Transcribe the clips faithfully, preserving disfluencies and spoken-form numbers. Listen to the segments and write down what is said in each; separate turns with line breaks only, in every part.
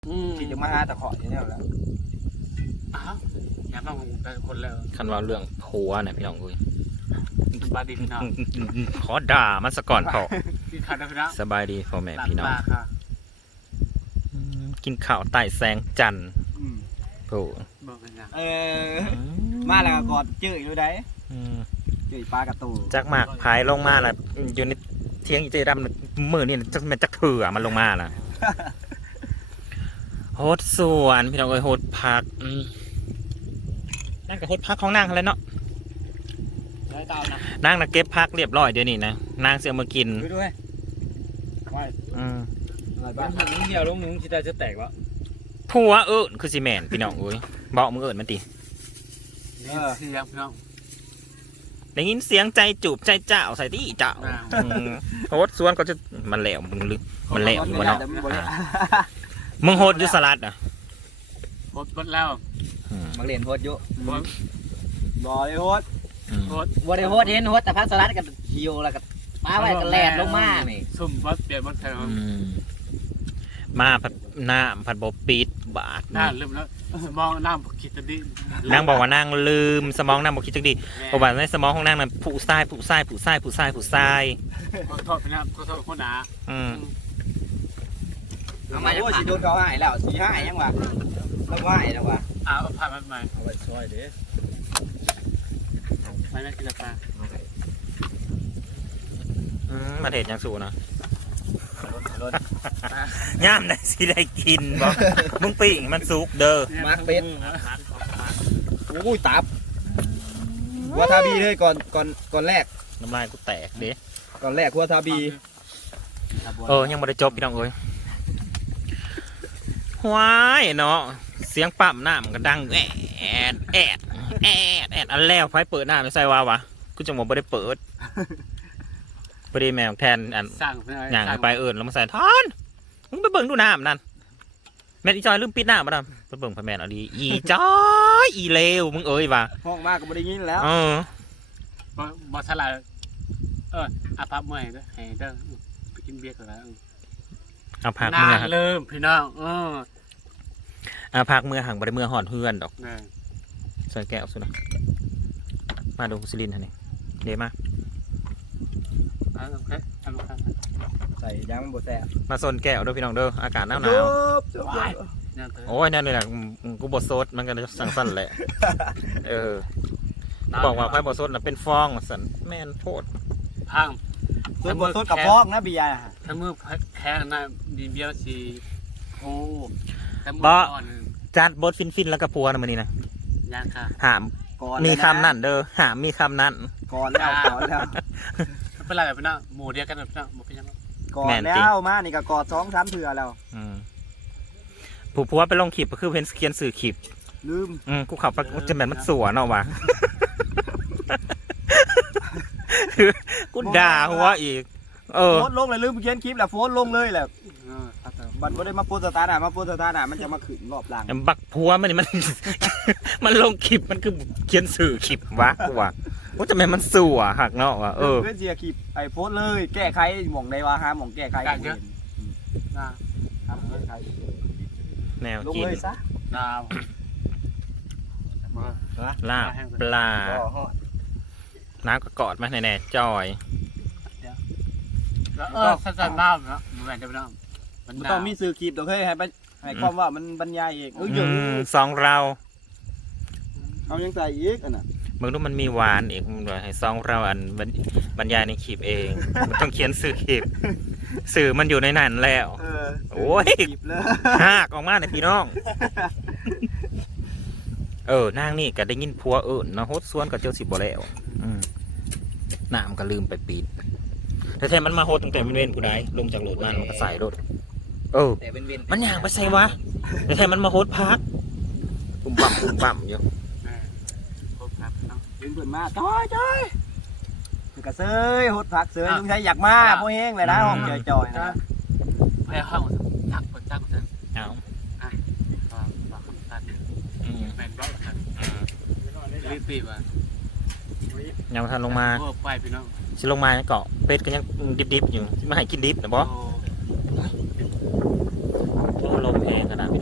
ที่จะมาหาตะขออย่างนี้แล้ว
อ้าวอย่ามาของแต่คนแล้ว
คันว่าเรื่องผัวเนี่ยพี่น้องเอ้ย
สบายดีพี่น้อง
ขอด่ามันซะก่อนพอ
กินข้าวได้พี่น้อง
สบายดีพ่อแม่พี่น้อง
ค่ะ
กินข้าวใต้แสงจันทร์โอ้
บอกกันนะ
เออมาแล้วกอดจื้ออยู่ได้จื้อปลากระตู
จักมากพายลงมาน่ะอยู่ในเที่ยงอีเจดำมือนี่จักมันจักเถื่อมันลงมาน่ะโหดสวนพี่น้องเอ้ยโหดพักนั่งกับโหดพักของนางอะไรเนาะนางน่ะเก็บพักเรียบร้อยเดี๋ยวนี้นะนางเสียมากิน
ด้วย
อืม
บ้านมึงเดียวลุงมึงจะจะแตกวะ
ผัวเอิญคือซีเมนพี่น้องเอ้ยบอกมึงเอิญมันตี
เสียงพี่น้อง
ได้ยินเสียงใจจูบใจเจ้าใส่ที่เจ้าโหดสวนก็จะมันแหลวมึงลึกมันแหลวอยู่บนเนาะมึงโหดยุสลัดอ่ะ
โหดหมดแล้ว
มักเรียนโหดยุบ่ได้โหด
โหด
บ่ได้โหดเห็นโหดแต่พักสลัดกับฮิวแล้วกับป้าไว้กับแลนลงมานี่
ซุ่มวัดเปลี่ยนวัดแถว
มาผัดน้ำผัดบปิดบาท
น้าลืมแล้วมองน้ำคิดจะดี
นางบอกว่านางลืมสมองนางบอกคิดจะดีเพราะว่าในสมองของนางนั้นผู้ทรายผู้ทรายผู้ทรายผู้ทรายผู้ทราย
ขอโทษพี่น้ำขอโทษคนหนา
อืม
เอามาจะสีโดนเขาหายแล้วสีหายยังวะแล้วหายแล้ววะ
อ้าวผ่านมาใหม่
เอาไว้ช่วยเด้
ไม่ไม่กินปลา
อืมมาเห็ดยังสูนะย่ามได้สิได้กินบอกมึงปิ่งมันสุกเด้อ
มาร์กเป็ดโอ้ยตับวัวทาบีเลยก่อนก่อนก่อนแรก
น้ำลายกูแตกเด้
ก่อนแรกวัวทาบี
เออยังไม่ได้จบพี่น้องเอ้ยว้ายเนาะเสียงปั๊มน้ำก็ดังแอดแอดแอดแอดอันแล้วไฟเปิดน้ำไม่ใช่ว่าวะกูจังหวะไม่ได้เปิดพอดีแมวแทนอันอย่างไปเอิญแล้วมาใส่ทอนมึงไปเบิ่งดูน้ำนั่นแม่อีจอยลืมปิดน้ำมาดำไปเบิ่งพ่อแม่เอาดีอีจอยอีเลวมึงเอ้ยวะ
ห้องมากก็ไม่ได้ยินแล้ว
เออ
บ่บ่สลายเอออาภัพเมื่อยเด้อให้เด้อไปกินเบียร์กันแล้ว
เอาพักเมื่อ
เริ่มพี่น้องเออ
เอาพักเมื่อห่างไปเมื่อห่อนเพื่อนดอกใส่แก้วสุดนะมาดูซิลินท่านนี่เดี๋ยวมา
ใส่ยางบดแสบ
มาโซนแก้วด้วยพี่น้องเด้ออากาศหนาวหนาวโอ้ยนั่นเลยแหละกูบดโซดมันก็สั่งสั้นแหละเออบอกว่าไพ่บดโซดน่ะเป็นฟองสันแม่นโพด
พัง
ส่วนบดโซดกับฟองนะเบียร์
ถ้ามือแพ้น่ะดีเบียร์สีโอ้
บ่จัดบดฟินฟินแล้วก็พัวนะมันนี่นะ
ยังค่ะ
หามมีคำนั่นเด้อหามมีคำนั่น
ก่อนแล้วก่อนแล้ว
เป็นไรแบบนั้นหมูเดียวกันแบบนั้นหมูเป็นยังไง
ก่อนแล้วมานี่ก็กอดสองสามเถื่อแล้ว
ผู้ผัวไปลงคลิปก็คือเพนเขียนสื่อคลิป
ลืม
อืมกูขับจะแบบมันสวนเนาะวะกูด่าหัวอีกเออ
โพสลงเลยลืมเขียนคลิปแหละโพสลงเลยแหละบัตรไม่ได้มาโพสตาร์น่ะมาโพสตาร์น่ะมันจะมาขึ้นรอบหลัง
บักผัวมันนี่มันมันลงคลิปมันคือเขียนสื่อคลิปวะกูว่าว่าจะแม่มันสัวหักเนาะวะเออ
เพื่อเสียคลิปไอ้โพสเลยแก้ไขหม่องใดวะฮะหม่องแก้ไข
เยอะน่า
ทำแก้ไข
แนวกิน
น่า
ลาบปลาน้ำก็กอดมาแน่ๆจอย
เออสั้นๆน้ำนะมันแบ่งจะเป็นน้ำ
มันต้องมีสื่อคลิปต้องให้ให้ให้ความว่ามันบรรยายเอง
สองเรา
เอายังใส่อีกอันน่ะ
มึงรู้มันมีหวานอีกมึงเลยให้ซองเราอันบรรยายในคลิปเองมันต้องเขียนสื่อคลิปสื่อมันอยู่ในนั้นแล้วโอ้ยหักออกมาในพี่น้องเออนางนี่ก็ได้ยินผัวเอิญนะโฮสส่วนกับเจ้าสิบบ่แล้วน้ำก็ลืมไปปิดแต่แท้มันมาโฮสตั้งแต่เป็นเว้นผู้ใดลงจากรถมามันก็ใส่รถเออมันอย่างไปใส่วะแต่แท้มันมาโฮสพักปุ่มปั่มปุ่มปั่มอยู่
ดึงเพื่อนมาจ้อยจ้อยกระเซยหดผักเสือลุงใช้อยากมาโมเฮงเลยนะห้องจอยจอยนะ
ไปห้องทักคนจ้างคน
เอา
อ่ะฝากคำสั่งแมนบล็อกครับรีบปีบอ่ะ
ยังทันลงมา
ไปพี่น้อง
ชิลงมาเกาะเป็ดก็ยังดิบๆอยู่มาให้กินดิบนะบอสโอ้ลมแห้งขนาดนี้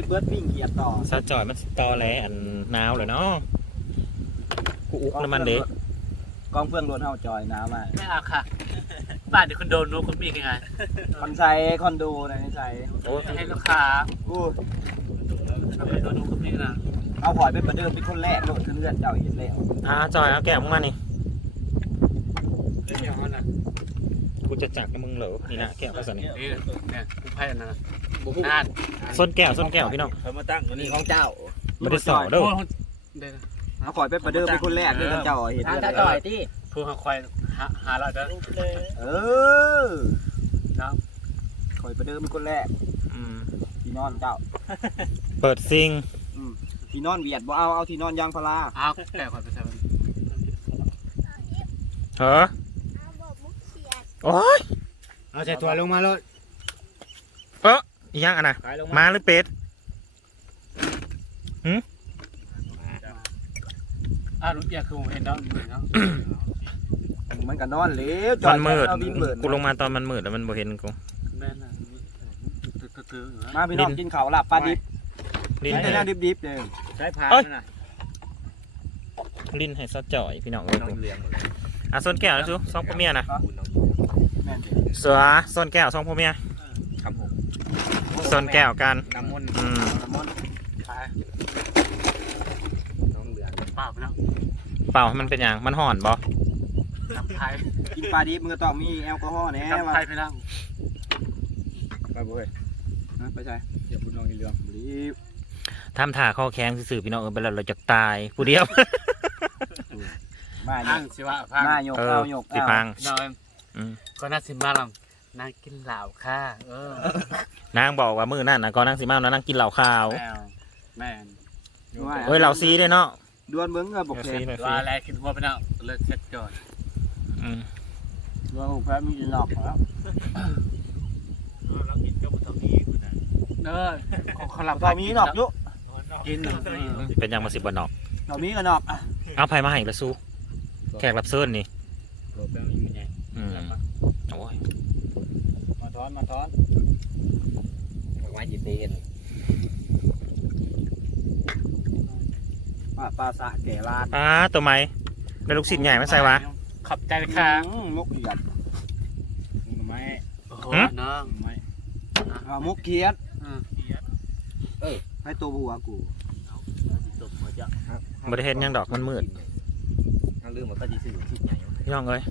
เบิร์ดปิ้งเขียดต่อ
ซาจอยมันตอแหลอันหนาวเลยเนาะกูอุกน้ำมันเด้
กองเฟืองโดนเฮาจอยน้ำมา
ไม่เอาค่ะบ้านเดี๋ยวคุณโดนนู้คุณมียังไง
คอนไซคอนโดนะคอนไซ
โอ้ย
ให้ลูกค้า
อู้
คุณโดนนู้คุณมีนะ
เอาหอยไปประเดิมเป็นคนแรกโดดขึ้นเลือดเจ้าเห็นแล้ว
อ่าจอยเอาแก้วมึงมานี่
เรื่องอย่างนั้นนะ
กูจะจักกับมึงเหรอนี่นะแก้วก็สันนี่
นี่เนี่ยคุณไพ่นะน่า
ส้นแก้วส้นแก้วพี่น้อง
เขามาตั้งวัน
นี่
นี้
ของเจ้า
ไม่ได้สอเด้อ
เดี๋ยว
เอาหอยไปประเดิมเป็นคนแรกด้วยกันเจ้าเห็น
ทาง
เลือด
ถ้าจ่อยที่
ผู้หาควายหาหาเราเด้อ
เออ
เนาะ
หอยประเดิมเป็นคนแรก
อืม
ที่นอนเจ้า
เปิดซิง
อืมที่นอนเวียดบ่เอาเอาที่นอนยางพารา
อ้าวแก่ควายไปใช่ไหม
เหรอโอ้ย
เอาใส่ถั่วลงมาเลย
เอออีหยังอ่ะนะ
ขายลง
มา
มา
หรือเป็ด
อ้าวรู้จักคือผมเห็นแล้วเหมือนเนาะ
มันก็นอนแล้วจอ
มันมืด
เอาบินเบิด
กูลงมาตอนมันมืดแล้วมันบ่เห็นกู
แม่น่ะตื้อตื้อ
มาพี่น้องกินข้าวหลับปลาดิบ
ลิ้
กิ
น
น
ให้
แต่หน้าดิบๆเลย
ใช้พานน่ะ
ลิ้นให้ซาจอยพี่น้องเอ้ย
น้อง
กู
เหลืองหมดเลย
อ่ะส้นแก้วนะซูสองพ่อเมียนะ
แม่นเด้
เสือส้นแก้วสองพ่อเมีย
ครับผม
ส้นแก้วกัน
น้ำมนต์
อืม
น้ำมัน
ขาย
น้องเหลือง
เปล่าไปแล้ว
เปล่าให้มันเป็นอย่างมันห่อนบ่
น้ำไทย
กินปลาดิบมันก็ต้องมีแอลกอฮอล์แน่
น้ำ
ว่า
ไทยไปแล้ว
ไปบ่เว้ย
นะไปใช่
เดี๋ยวพูดน้องเหลือง
ดิบ
ทำท่าข้อแข้งสื่อๆพี่น้องเออไปแล้วเราจะตายผู้เดียว
มาหย
พัง
ก
สิวะพัง
มาหยก
เออ
เอาหยก
ติ
เอา
พัง
นอน
อืม
ก็น่าสิมาลำนางกินเหล้าค่ะเออน
างบอกว่ามือนั่นนะก็นั่งสิมาแล้วนั่งกินเหล้าขาว
แมวแม่น
เฮ้ยเหล้าซีด้วยเนาะ
ดวนเบิ้งก็บอก
เหล้า
แท
ซี
น
หน่อยสิ
ว่าแลกินหัวไปแล้วเลิกเซ็ตก่อน
อืม
ดวนแพ้มีกินหลอกแล้ว
เรากินกับตรงนี้คุณน่ะ
เออของเขาหลับ
ตอนนี้หนอกอยุ
กิน
เป็นยังมาสิบบนอก
ตอนนี้ก็หนอกอ่ะ
เอาไผ่มาให้อีกละซูแขกรับเชิญนี่
โรแป้งมีไง
อืมโอ้ย
มาทอนมาทอนไม้จีเตน
ปลาปลาสะแก่ลาน
อ่าตัวไม้ได้ลูกศิษย์ใหญ่มาใส่วะ
ขอบใจค่ะ
อืมมุกเขียด
ไม้
โอ้โหน้อง
ไม้
อ่ามุกเขียด
อืม
ให้ตัวบัวกู
ตกหัวจัก
บริเห็นยังดอกมันมืด
ถ้าลืมมันก็จีซื้อชิ้นใหญ่
พี่น้องเอ้ย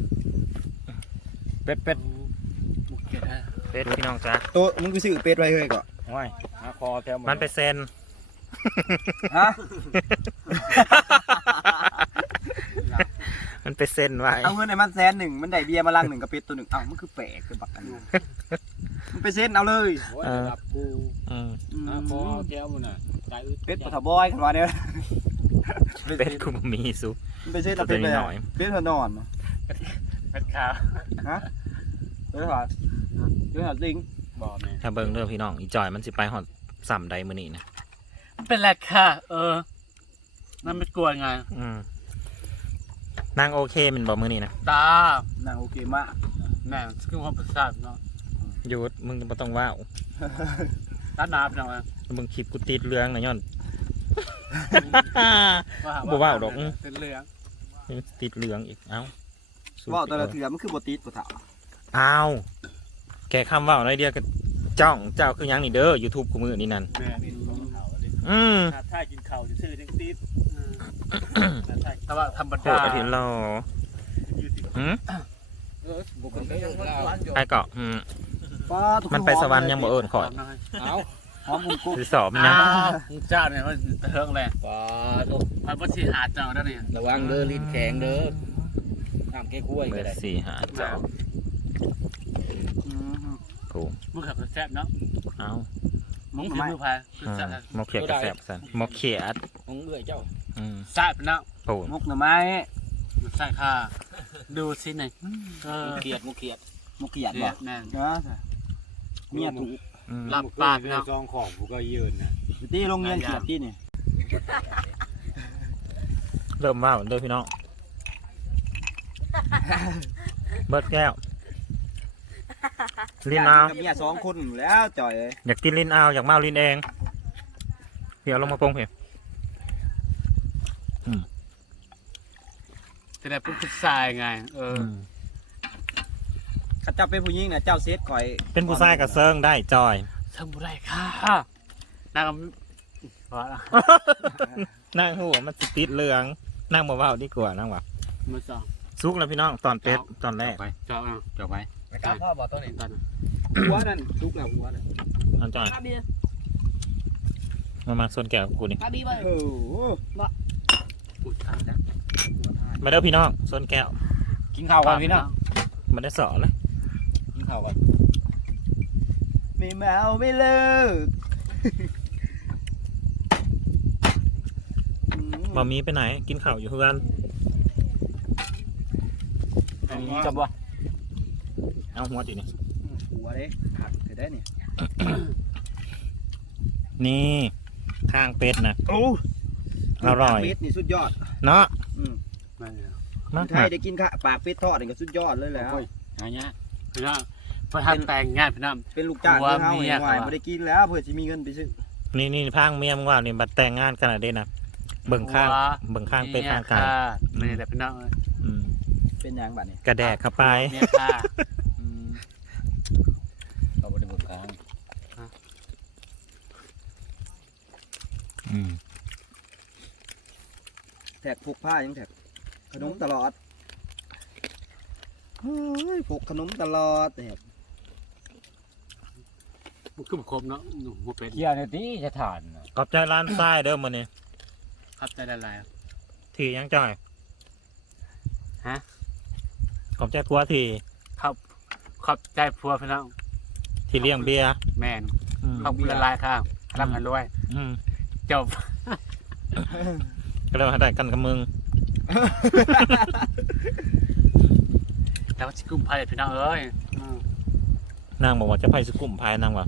เป็ดเป็ด
มุกเกตฮะ
เป็ดพี่น้องจ้า
ตัวมึงไปซื้อเป็ดไว้เฮ้ยก่อน
ห้อยมาคอแถว
มันไปเซน
ฮะ
มันไปเซนไว้
เอาเงินในมันแสนหนึ่งมันได้เบียร์มาลังหนึ่งกับเป็ดตัวหนึ่งเอ้ามันคือแปลกคือบักกันมันไปเซ็นเอาเลย
โอ้ยรับกู
อืม
มาคอแถวมันน่ะใจอึด
เป็ดปะทะบอยกันวะเนี่ย
เป็ดกูบ่มีสุ
มันไปเซ็นเอาเป็ดเลยอะเป็ดเธอนอน
เป็นขาว
ฮะเป็ดหัวเป็ดหัวจริง
บ่แม่
ถ้าเบิ่งเด้อพี่น้องอีจอยมันสิไปฮอดซ้ำใดมื้อนี้นะ
เป็นไรค่ะ เออนั่นไม่กลัวไง
อืมนางโอเคแมันบ่มื้อนี้นะ
ตาน
างโอเคมาก
แม่คือความประสาทเนาะ
หยุดมึงบ่ต้องว้าว
ตาหนาบเนาะ
มึงคลิปกูติดเรื่องนะย้อน
ว่า
บ่ว้าวดอก
เป็นเรื่อง
ติดเรื่องอีกเอ้าสู้
ว่าแต่ละเถื่อมันคือบติดปะทะ
อ้าวแกคำเว้าหน่อยเดียวก็จ้องเจ้าคือหยังนี่เด้อ YouTube กูมื้อนี้นั่น
แม่
อืม
ถ้ากินข้าวจะซื้อจังติด
แต่ว่าธรรม
โห
ดา
ดไปถึงรอหืม
เออบุกไปยังเรา
ไอ้เกาะอืม
ป้าทุกค
มันไปสวรรค์ยังบ่เอิ้นขอด
เอา
หอมกุ้งกุ้ง
สิสอบมันยัง
เจ้าเนี่ยมันเทิงเลย
ปลา
มันบ่สิหาเจ้าแล้วเนี่ย
ระวังเด้อลิ้นแข็งเด้อน้ำแก้คุ้ย
เบ
ก็
อ
ได้
ร์สี่หาเจ้า
อืม
กู
มึงขับแซ่บเนาะ
เอ้า
มึงฝีมือพาย
อ่าหมกเขียดกระแสบสันหมกเขียด
ของเอื้อยเจ้า
อืม
แซ่บเนาะ
โอ้
มุกหน่อไม้
ใส่ค่ะดูสิหน่อยเออ
เขียดมุกเขียด
มุกเขียด
เนี่
บ่
ยแม่น
เนาะเมียถูก
อืม
ลำปากเนาะ
ซองของผู้ก็ยืนนะ
อยู่ที่โรงเรียนเขียดที่นี่
เริ่มว่าวเด้อพี่น้องเบิดแก้วลิ้นเอา
กับเมียสองคนอยู่แล้วจ่อยเอ้ย
อยากกินลิ้นเอาอยากเมาลิ้นเองเดี๋ยวลงมาโปงเพีย
จะได้เป็นผู้ชายไงเออ
ข้าเจ้าเป็นผู้หญิงนะเจ้าเซตข่อย
เป็นผู้ชายกับเซิงได้จอย
ทำบุไรค่ะนางพอละ
นั่งหัวมันสิติดเหลืองนั่งเบาๆดีกว่านั่งว่า
มือสอง
ซุกแล้วพี่น้องตอนเป็ดตอนแรก
ไป
จอกอ่ะ
จบไปไปครับพ่อบอกตัวนี้
ตอน
หัวนั่นทุกแล้วหัวนั่น
อันจอย
ปลาเบียร์
มามาส่วนแก้วกับกูนี่
ปลาเบียร์
โอ้โห
อุดตันนะ
มาเด้อพี่น้องส่วนแก้ว
กินข้าวก่อนพี่น้อง
มาได้สอนเลย
กินข้าวก่อน
ไม่เมาไม่เลิก
บะหมี่ไปไหนกินข้าวอยู่เพื่อน
จบบ่
เอาหัวดินี่
หัวเลยหักเธอได้เนี่ย
นี่ข้างเป็ดนะ
โอ้
อร่อย
ปากเป็ดนี่สุดยอด
เนาะ
อืม
มาเลย
มาก
ไทยได้กินข้าปากเป็ดทอดนี่ก็สุดยอดเลยแหล้ว
อันนี้
พี่น้องพอทำแต่งงานพี่น้อง
เป็นลูกจ้าง
หัว
เพื่อเฮา
เมี
เอย งว่า
เขา
ไม่ได้กินแล้วเพื่อจะมีเงินไปซื้อ
นี่นี่พางเมียมึงว่านี่บัดแต่งงานกันอะเด้นะเบิ่งข้างเบิ่งข้างเป็ดข้างไก่
ไม่ได้พี่น้อง
อืม
เป็นหยังบัดนี้
กระแดกเข้าไป
เมียค่ะ
อืม
เราบริบูรณ์กลาง
อืม
แท็กพกผ้ายังแท็กขนมตลอดเฮ้ยพกขนมตลอดแท็ก
มันคือครบเนาะหนุ่มหัวเป็ด
เที่ยวในที่จะทาน
ขอบใจร้านทรายเด้อมื้อนี้
ครับใจละลาย
ทียังจ่อย
ฮะ
ขอบใจผัวที
ครับขอบใจพัวพี่น้อง
ที่เลี้ยงเบียร์
แมน
อืม
ขอบคุณละลายค่ะรับกันด้วย
อืม
จบ
ก็เลยมาได้กันกับมึง
แล้วก็ชิกุมพายพี่น้องเอ้ย
นางบอกว่าจะไปสกุมภายนางว่า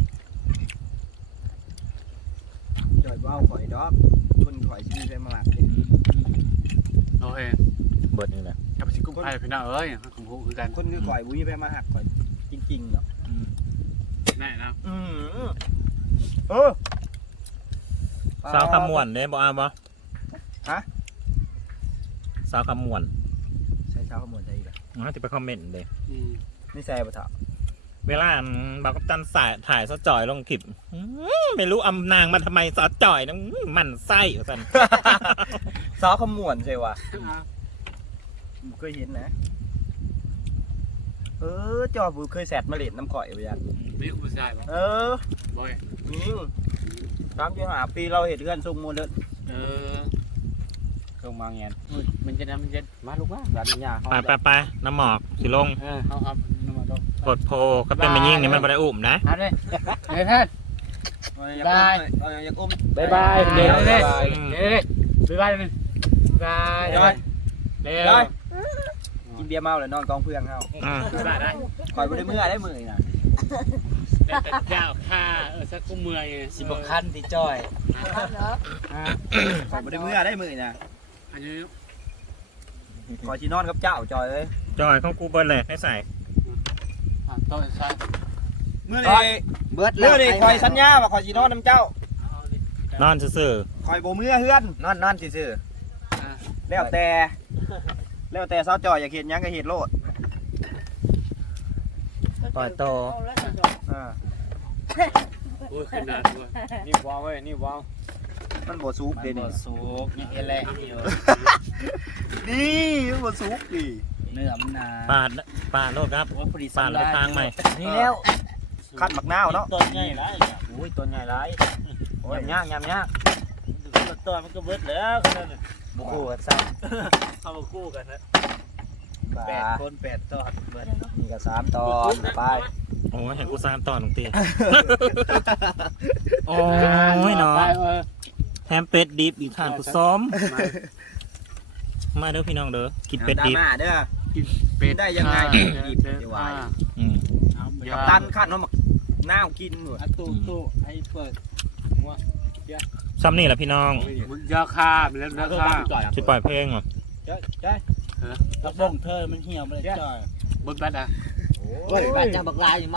จอยเบ้าข่อยดอกชนข่อยชีวิตไปมาหลักเลย
โอเค
เบิดนี่แหละ
แล้วก็ชิกุมพายพี่น้องเอ้ยผมพูดคือกัน
คนคือข่อยบุ้ยไปมาหักข่อยจริงๆเนาะ
อืม
แน่นะ
อืมเออ
สาวคำมวนเด้บ่เอาบ่
ฮะ
สาวคำมวน
ใช้เช้าขมวดใจอีกแล้ว
อ๋อที่ไปคอมเมนต์เด้
อืม
ไม่แซ่บะเถอะ
เวลาอันบอกกับจันสายถ่ายซะจ่อยลงคลิปอื้อไม่รู้อำนางมาทำไมซะจ่อยนะอื้อหมันไส้สัน
เช้าขมวนใช่วะบุเคยเห็นนะ เออจอบุเคยแซดมาเล่นน้ำข่อยไปยัง
ไม่ผู้ชายปะ
เออ
บอย
นี่ตามที่หาปีเราเห็นเพื่อนส่งโมเดล
เออ
เครื่องมาเงี้ย
มันจะทำมันจะ
มาลูกมาร้านยาเขา
ไปไปไปน้ำหมอกสิลง
เออเอาครับน้ำมันต้อง
กดโพก็เป็นมายิ่งนี่มันบ่ได้อุ่มนะ
เอาเลยเฮ้ยท่าน
บายอยากอม
บายบาย
เดี๋ยวเลย
บาย
เดี๋ยวเลยบ๊ายบายเลยบ๊ายบายเร็ว
กินเบียร์เมาเลยนอนกองเพื่อนเขา
อ่า
บ๊ายบายได้
ข่อยบ่ได้เมื่อได้มือนะ
แต่เจ้าข้าเออสักกูเมื่อย
สิบคันที่จ้อย
เหรอ
ข่อยบ่ได้เมื่อได้มือนะ
อันนี้
ข่อยชีนอนกับเจ้าจอยเลย
จอยของกูเบิร์เลยให้ใส่
อ่ะต้นซอย
เมื่อนี้
เบิด
เมื่อนี้ข่อยสัญญาว่าข่อยชีนอนน้ำเจ้า
นอนซื่อ
ข่อยบ่เมื่อเฮือนนอนนอนซื่อ
อ่ะ
ๆแล้วแต่ แล้วแต่เสาจอยอยากเห็นหยังก็เห็นโลด
ๆปล่อยโต
เอาแล้วจะจบ
อ่า
โอ้ยขึ้นนานด้วย
นี่วางเว้ยนี่วาง
มันบ่สุกเด้นี่
สุกนี่เอเล่อยู่
นี่มันบ่สุกดิ
เนื้อมันนา
ปาดปาดโลดครับ
ว่าพอดี
ปาดเลยทางใหม่
นี่แล้วคัดบักนาวเนาะ
ต้นใหญ่ไรโอ้ยต้นใหญ่ไร
โอ้ยยากยากยาก
ต้นมันก็เบิดแล้วขนาดนั้น
บ่คู่กันซ้
เข้ามาคู่กันนะ
ำ
แปดคนแปดต้นเบิด
นี่ก็สามตอนไป
โอ้ยเห็นกูสามตอนตรงตีโอ้ยเนาะ
ไปเออ
แถมเป็ดดิบอีกทานกูซ้อมมาเด้อพี่น้องเด้อกินเป็ดดิบ
ดราม่าเด้อ
เป็ด
ได้ยังไง
อ่า
ดิบจะไหว
อืม
กับตันขั้นว่ามักน้าวกินหมด
ตู้ตู้ให้เปิด
ซ้ำนี่แหละพี่น้อง
มึงยาฆ่าไปแล้วยาฆ่า
จะปล่อยเพลงเหรอ
กระบ้งเธอมันเหี่ยวไปเลยจ้อย
บนบัดอ่ะ
โอ้ยบ้านจ้าบักลาย